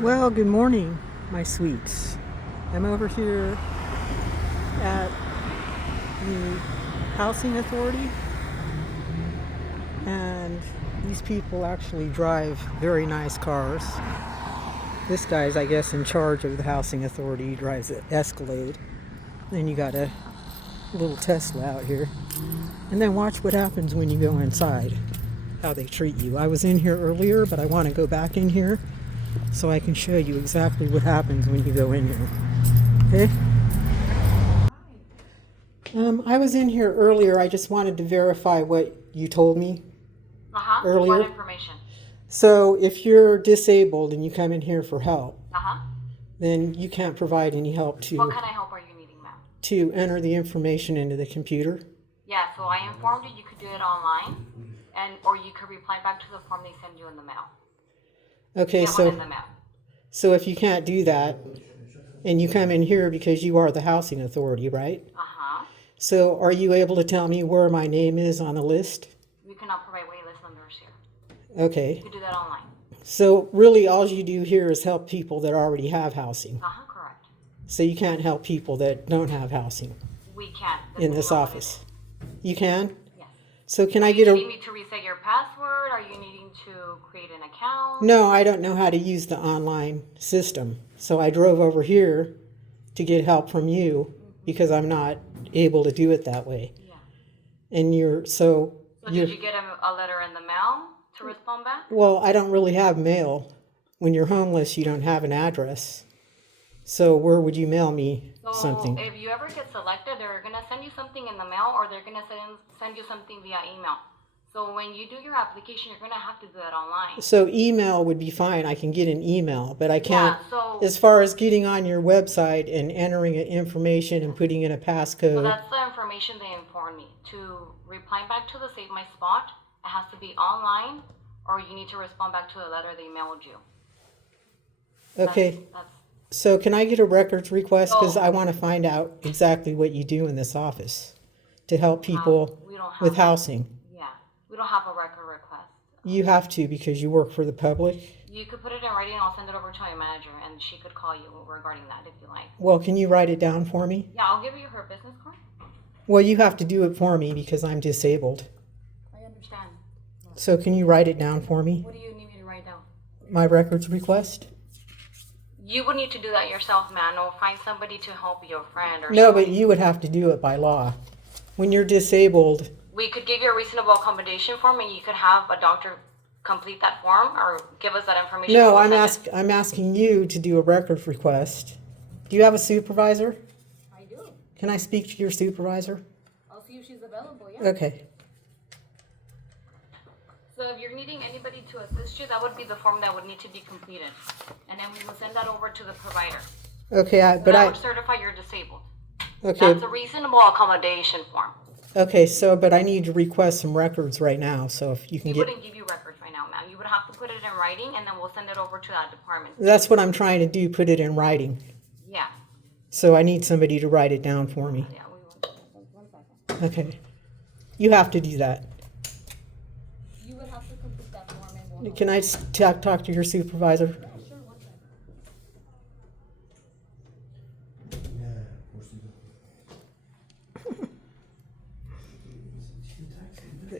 Well, good morning, my sweets. I'm over here at the Housing Authority, and these people actually drive very nice cars. This guy's, I guess, in charge of the Housing Authority. He drives an Escalade. Then you got a little Tesla out here. And then watch what happens when you go inside, how they treat you. I was in here earlier, but I want to go back in here so I can show you exactly what happens when you go in here. Okay? I was in here earlier. I just wanted to verify what you told me earlier. What information? So if you're disabled and you come in here for help, Uh-huh. then you can't provide any help What to kind of help are you needing, ma'am? enter the information into the computer. Yeah, so I informed you could do it online, or you could reply back to the form they send you in the mail. Okay, Get one in the mail. so if you can't do that, and you come in here because you are the Housing Authority, right? Uh-huh. So are you able to tell me where my name is on the list? We cannot provide wait list numbers here. Okay. You could do that online. So really all you do here is help people that already have housing. Uh-huh, correct. So you can't help people that don't have housing We can't. in this office. You can? Yes. So can I Do get you need me to reset your password? Are you needing to create an account? No, I don't know how to use the online system. So I drove over here to get help from you because I'm not able to do it that way. Yeah. And So did you get a letter in the mail to respond back? Well, I don't really have mail. When you're homeless, you don't have an address. So where would you mail me something? So if you ever get selected, they're going to send you something in the mail, or they're going to send you something via email. So when you do your application, you're going to have to do it online. So email would be fine. I can get an email, but I can't. Yeah, so As far as getting on your website and entering information and putting in a passcode. that's the information they informed me. To reply back to the Save My Spot, it has to be online, or you need to respond back to the letter they mailed you. Okay. That's So can I get a records request? Because Oh. I want to find out exactly what you do in this office to help people we don't have with housing. Yeah, we don't have a record request. You have to because you work for the public. You could put it in writing, and I'll send it over to my manager, and she could call you regarding that if you like. Well, can you write it down for me? Yeah, I'll give you her business card. Well, you have to do it for me because I'm disabled. I understand. So can you write it down for me? What do you need me to write down? My records request? You would need to do that yourself, man, or find somebody to help you, a friend or No, somebody. but you would have to do it by law. When you're disabled, We could give you a reasonable accommodation form, and you could have a doctor complete that form or give us that information. no, We'll send it. I'm asking you to do a records request. Do you have a supervisor? I do. Can I speak to your supervisor? I'll see if she's available, yeah. Okay. So if you're needing anybody to assist you, that would be the form that would need to be completed. And then we will send that over to the provider. Okay, That would certify you're disabled. okay, That's a reasonable accommodation form. okay. So, but I need to request some records right now. So if you can We get, wouldn't give you records right now, ma'am. You would have to put it in writing, and then we'll send it over to that department. that's what I'm trying to do. Put it in writing. Yeah. So I need somebody to write it down for me. Yeah, we will. 1 second. Okay. You have to do that. You would have to complete that form, and we'll... Can I talk to your supervisor? Yeah, sure, 1 second.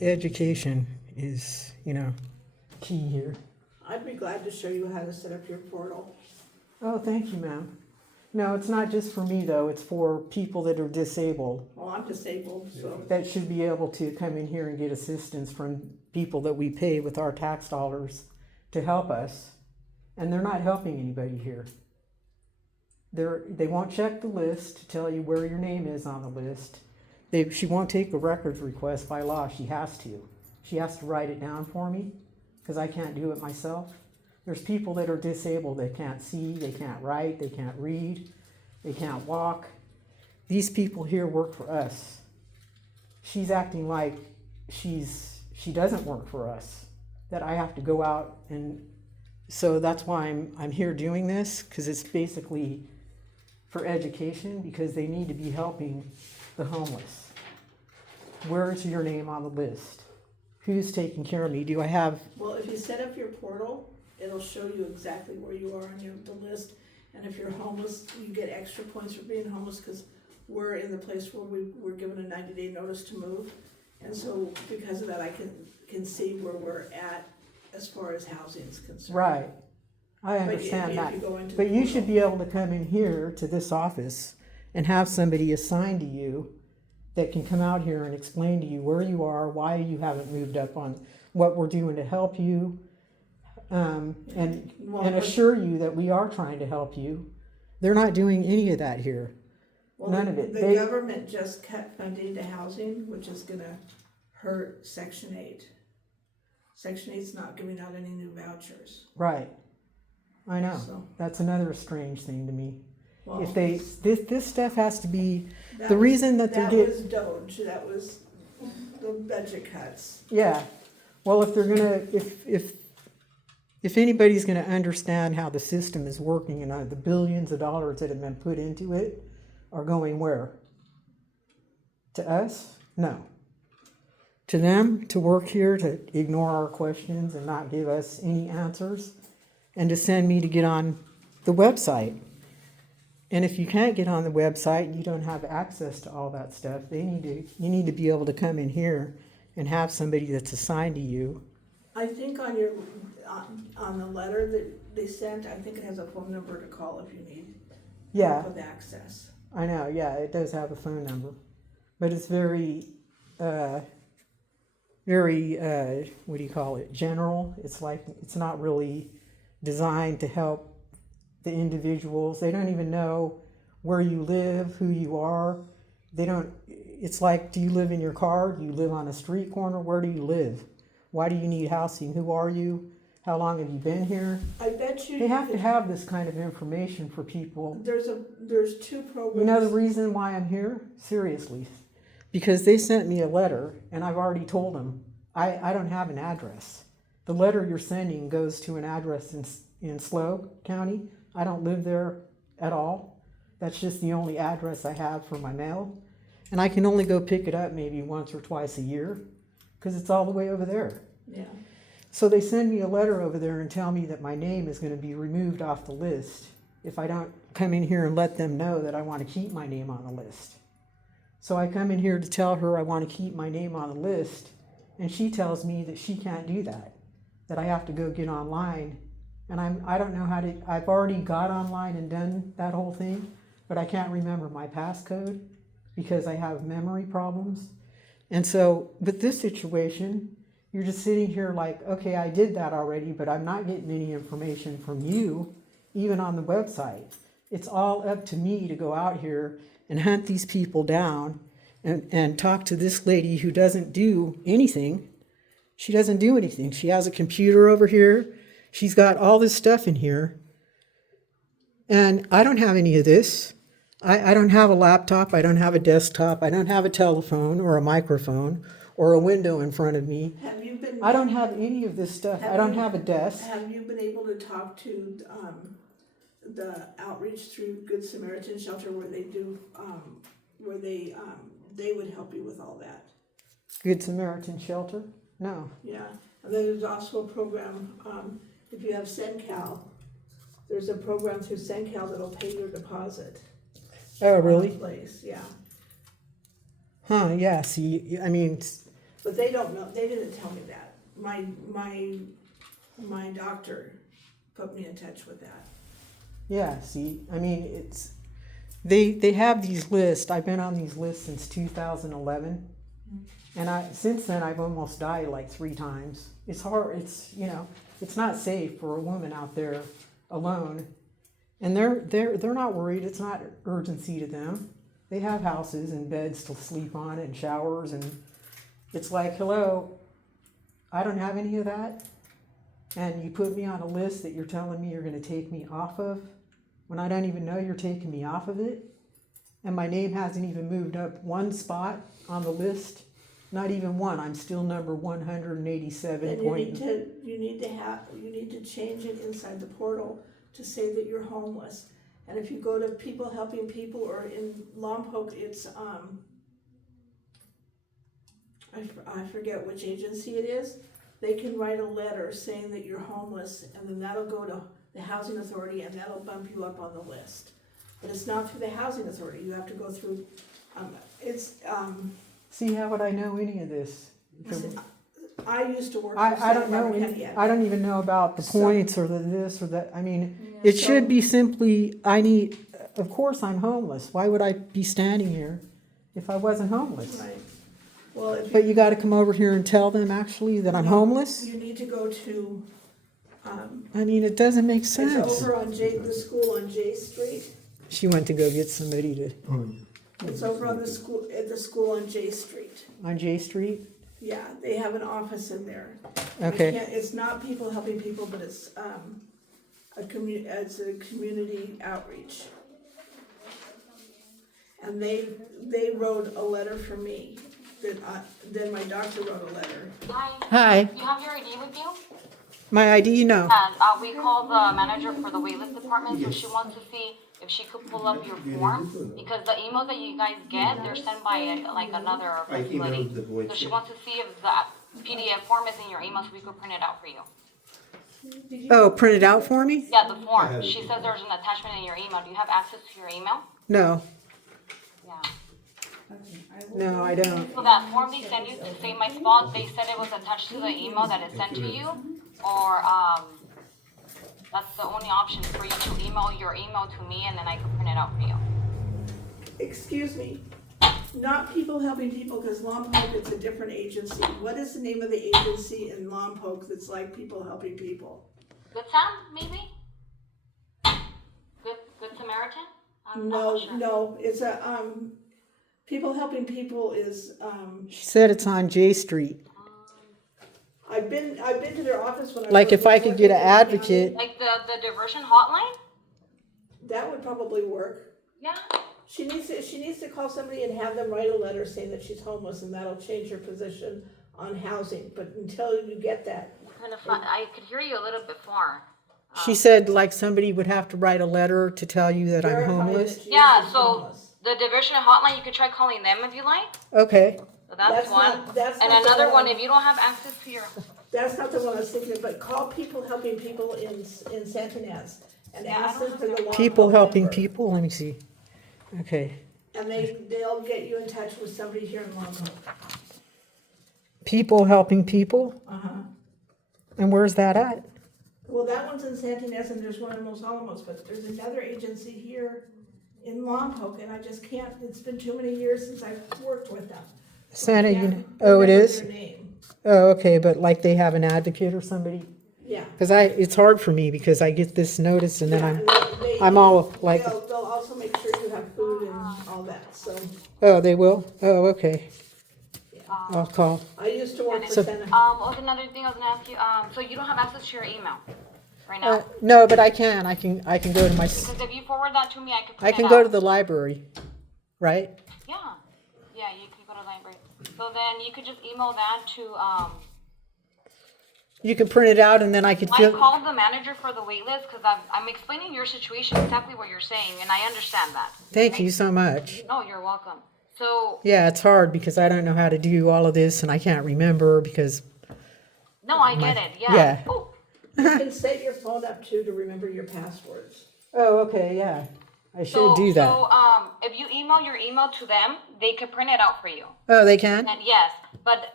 Education is, key here. I'd be glad to show you how to set up your portal. Oh, thank you, ma'am. No, it's not just for me, though. It's for people that are disabled Well, I'm disabled, so that should be able to come in here and get assistance from people that we pay with our tax dollars to help us. And they're not helping anybody here. They won't check the list to tell you where your name is on the list. She won't take a records request by law. She has to. She has to write it down for me because I can't do it myself. There's people that are disabled that can't see, they can't write, they can't read, they can't walk. These people here work for us. She's acting like she doesn't work for us, that I have to go out, and so that's why I'm here doing this, because it's basically for education, because they need to be helping the homeless. Where's your name on the list? Who's taking care of me? Do I have... well, if you set up your portal, it'll show you exactly where you are on the list. And if you're homeless, you get extra points for being homeless, because we're in the place where we're given a 90-day notice to move. And so because of that, I can see where we're at as far as housing is concerned. Right. I But understand if that. you go into But the you should portal- be able to come in here to this office and have somebody assigned to you that can come out here and explain to you where you are, why you haven't moved up, on what we're doing to help you, and Well, and but- assure you that we are trying to help you. They're not doing any of that here. Well, None of it. The They- government just cut funding to housing, which is gonna hurt Section 8. Section 8's not giving out any new vouchers, Right. I know. so. That's another strange thing to me. Well, If they, this stuff has to be, that the was- reason that they're That getting, was Doge, that was the budget cuts. yeah. Well, if they're gonna, if anybody's gonna understand how the system is working and the billions of dollars that have been put into it are going where? To us? No. To them, to work here, to ignore our questions and not give us any answers, and to send me to get on the website. And if you can't get on the website and you don't have access to all that stuff, you need to be able to come in here and have somebody that's assigned to you. I think on the letter that they sent, I think it has a phone number to call if you need Yeah, help with access. I know, yeah, it does have a phone number. But it's very, what do you call it, general. It's like, it's not really designed to help the individuals. They don't even know where you live, who you are. It's like, do you live in your car? Do you live on a street corner? Where do you live? Why do you need housing? Who are you? How long have you been here? I bet you. They have to have this kind of information for people. There's two programs. You know the reason why I'm here? Seriously. Because they sent me a letter, and I've already told them, I don't have an address. The letter you're sending goes to an address in SLO County. I don't live there at all. That's just the only address I have for my mail. And I can only go pick it up maybe once or twice a year, because it's all the way over there. Yeah. So they send me a letter over there and tell me that my name is going to be removed off the list if I don't come in here and let them know that I want to keep my name on the list. So I come in here to tell her I want to keep my name on the list, and she tells me that she can't do that, that I have to go get online. And I don't know how to, I've already got online and done that whole thing, but I can't remember my passcode because I have memory problems. And so with this situation, you're just sitting here like, okay, I did that already, but I'm not getting any information from you, even on the website. It's all up to me to go out here and hunt these people down and talk to this lady who doesn't do anything. She doesn't do anything. She has a computer over here. She's got all this stuff in here. And I don't have any of this. I don't have a laptop. I don't have a desktop. I don't have a telephone or a microphone or a window in front of me. Have you been? I don't have any of this stuff. I don't have a desk. Have you been able to talk to the outreach through Good Samaritan Shelter where they do where they would help you with all that? Good Samaritan Shelter? No. Yeah, and then there's also a program, if you have SendCal, there's a program through SendCal that'll pay your deposit. Oh, on really? the place, yeah. Huh, yeah, see, I mean, But they don't know, they didn't tell me that. My doctor put me in touch with that. yeah, see, I mean, it's, they have these lists. I've been on these lists since 2011. And since then, I've almost died like 3 times. It's hard, it's, you know, it's not safe for a woman out there alone. And they're not worried. It's not urgency to them. They have houses and beds to sleep on and showers, and it's like, hello, I don't have any of that. And you put me on a list that you're telling me you're going to take me off of when I don't even know you're taking me off of it. And my name hasn't even moved up 1 spot on the list. Not even 1. I'm still number 187. And you need to change it inside the portal to say that you're homeless. And if you go to People Helping People, or in Lompoc, it's I forget which agency it is, they can write a letter saying that you're homeless, and then that'll go to the Housing Authority, and that'll bump you up on the list. But it's not through the Housing Authority, you have to go through, See, how would I know any of this? I used to work for I don't Santa know Barbara any, County. I don't even know about the So- points or the this or that. I mean, it should be simply, of course I'm homeless. Why would I be standing here if I wasn't homeless? Right. Well, if But you gotta come over here and tell them actually that I'm No, homeless? you need to go to, I mean, it doesn't make it's sense. over on the school on J Street. She went to go get somebody to, It's over on the school on J Street. on J Street? Yeah, they have an office in there. Okay. It's not people helping people, but it's it's a community outreach. And they wrote a letter for me, then my doctor wrote a letter. Hi. Hi, You have your ID with you? my ID, no. And we called the manager for the waitlist department, so she wants to see if she could pull up your form, because the emails that you guys get, they're sent by like another I facility. emailed the boys. So she wants to see if that PDF form is in your email so we could print it out for you. Oh, print it out for me? Yeah, the I form. have it. She says there's an attachment in your email. Do you have access to your email? No, Yeah. no, I don't. So that form they send you to save my spot, they said it was attached to the email that is sent to you, or that's the only option for you to email your email to me and then I can print it out for you. Excuse me, not People Helping People, because Lompoc is a different agency. What is the name of the agency in Lompoc that's like People Helping People? Good Sam, maybe? Good Samaritan? I'm not sure. No, it's People Helping People is, She said it's on J Street. I've been to their office when I. Like was if I could get an working in the county. advocate, Like the diversion hotline? That would probably work. Yeah. She needs to call somebody and have them write a letter saying that she's homeless, and that'll change her position on housing, but until you get that. I could hear you a little bit far. she said like somebody would have to write a letter to tell you that I'm verify homeless. that she Yeah, is so homeless. the diversion hotline, you could try calling them if you like. Okay, So that's one. That's And not the another one, one. if you don't have access to your, That's not the one I was thinking of, but call People Helping People in Santa Ynez and Yeah, I ask don't them for the Lompoc people helping number. people, let me see. Okay, And they'll get you in touch with somebody here in Lompoc. people helping people, Uh-huh. and where's that at? Well, that one's in Santa Ynez and there's one in Los Alamos, but there's another agency here in Lompoc, and I just can't, it's been too many years since I've worked with them. Santa, Can't oh, it remember is? their name. Oh, okay, but like they have an advocate or somebody? Yeah. Because it's hard for me because I get this notice and then They- I'm all like, They'll also make sure you have food and all that, so. oh, they will? Oh, okay. I'll call. I used to work for So- Santa. what was another thing I was gonna ask you? So you don't have access to your email right now? No, but I can go to my, Because if you forward that to me, I could I print can it go out. to the library, right? Yeah, you can go to the library. So then you could just email that to, You can print it out and then I could I fill, called the manager for the waitlist because I'm explaining your situation, exactly what you're saying, and I understand that. thank you so much. No, you're welcome. So, Yeah, it's hard because I don't know how to do all of this and I can't remember because, no, I get it, yeah. yeah. Oh, You can set your phone up too to remember your passwords. oh, okay, yeah. I should do that. So, if you email your email to them, they could print it out for you. Oh, they can? And yes, but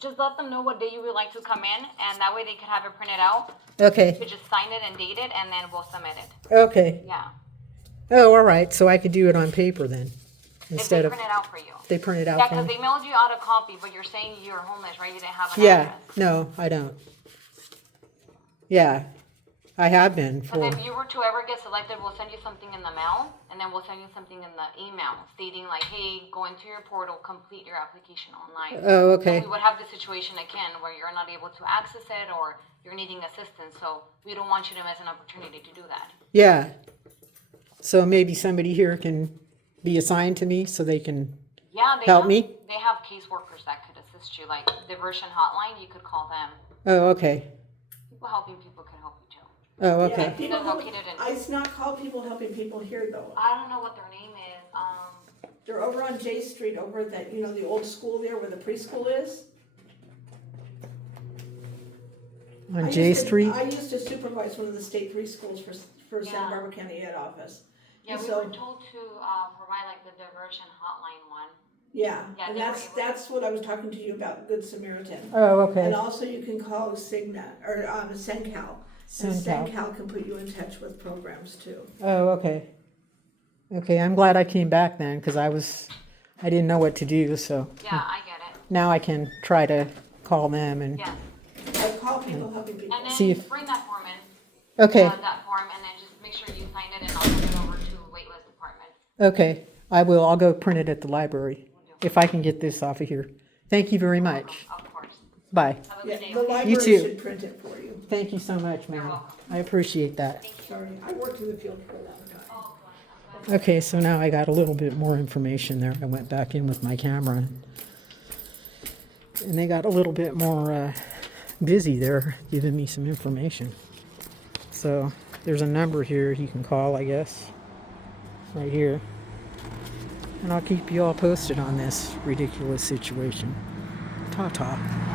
just let them know what day you would like to come in, and that way they could have it printed out. You Okay, could just sign it and date it, and then we'll submit it. okay. Yeah. Oh, all right, so I could do it on paper then, instead If of, they print it out for you. they print it Yeah, out for because me? they mailed you out a copy, but you're saying you're homeless, right? You didn't have an Yeah, address. no, I don't. Yeah, I have been But for, if you were to ever get selected, we'll send you something in the mail, and then we'll send you something in the email stating like, hey, go into your portal, complete your application online. oh, So okay. we would have the situation again where you're not able to access it or you're needing assistance. So we don't want you to miss an opportunity to do that. Yeah. So maybe somebody here can be assigned to me so they can, Yeah, they Help have, me? They have caseworkers that could assist you, like diversion hotline. You could call them. oh, okay. People helping people can help you too. Oh, Yeah, okay. people They're located in- It's not called People Helping People here though. I don't know what their name is. They're over on J Street, over at that, the old school there where the preschool is. On I J used to- Street? I used to supervise one of the state 3 schools for Santa Yeah. Barbara County Ed Office. Yeah, And we so, were told to provide like the diversion hotline one. yeah, Yeah, and they were that's, able- that's what I was talking to you about, Good Samaritan. Oh, And okay. also you can call Cigna, or Sencal. And Sencal. Sencal can put you in touch with programs too. Oh, okay. Okay, I'm glad I came back then, because I didn't know what to do, so Yeah, I get it. now I can try to call them and, Yeah. I call people, helping people. And then See if- bring that form in. okay, That form, and then just make sure you sign it, and I'll send it over to waitlist department. okay. I will, I'll go print it at the library, if I can get this off of here. Thank you very much. Of course. Bye. Have a Yeah, good day. the okay? library too. should print it for you. Thank you so much, You're ma'am. welcome. I appreciate that. Thank you. Sorry, I worked in the field for a long time. Oh, go ahead. Okay, so now I got a little bit more information there. I went back in with my camera. And they got a little bit more busy there, giving me some information. So there's a number here you can call, I guess, right here. And I'll keep you all posted on this ridiculous situation. Ta-ta.